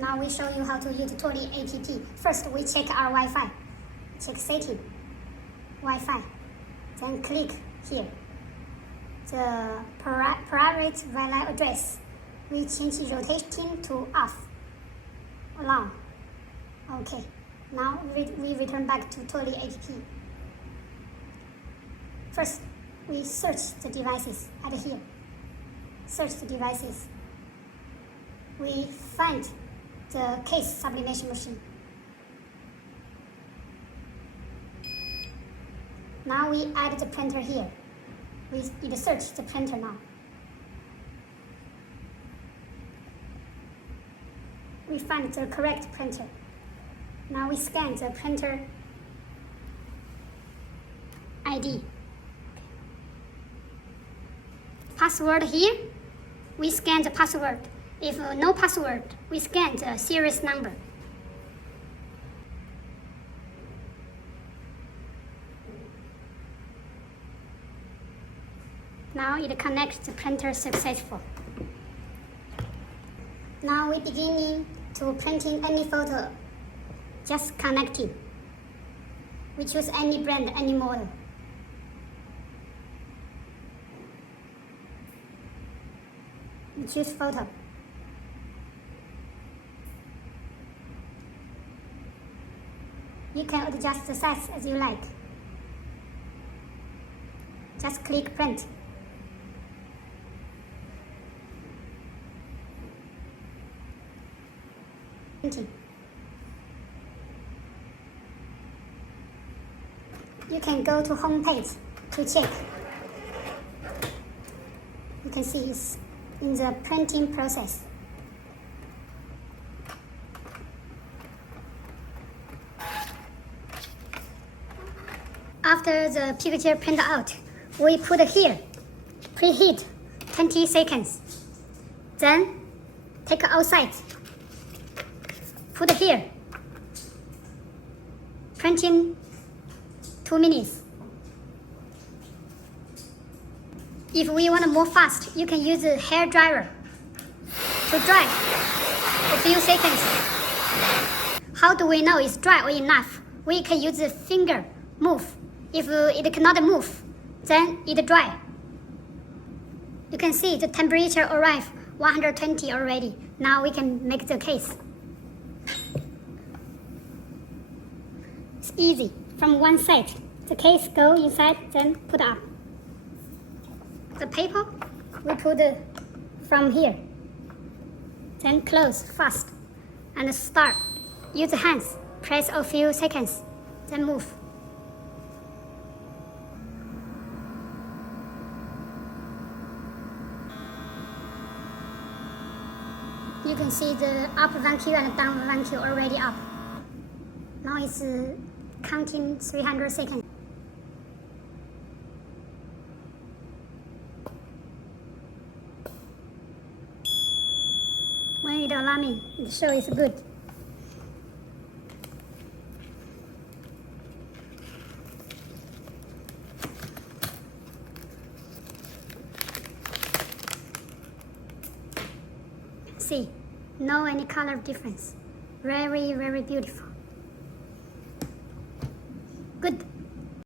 Now we show you how to use TUOLI app. First, we check our Wi-Fi. Check setting, Wi-Fi. Then click here. The private VLAN address. We change rotation to off. Allow. Okay. Now we return back to TUOLI app. First, we search the devices at here. Search the devices. We find the case sublimation machine. Now we add the printer here. We need to search the printer now. We find the correct printer. Now we scan the printer ID. Password here, we scan the password. If no password, we scan the series number. Now it connects the printer successful. Now we beginning to printing any photo. Just connecting. We choose any brand, any model. We choose photo. You can adjust the size as you like. Just click print. Printing. You can go to home page to check. You can see it's in the printing process. After the picture print out, we put here, preheat 20 seconds. Then take outside, put here, printing 2 minutes. If we want to move fast, you can use a hair dryer to dry a few seconds. How do we know it's dry or enough? We can use the finger move. If it cannot move, then it dry. You can see the temperature arrive 120 already. Now we can make the case. It's easy. From one side, the case go inside, then put up. The paper, we put from here. Then close fast and start. Use the hands, press a few seconds, then move. You can see the up vacuum and down vacuum already up. Now it's counting 300 seconds. When it alarming, it shows it's good. See, no any color difference. Very, very beautiful.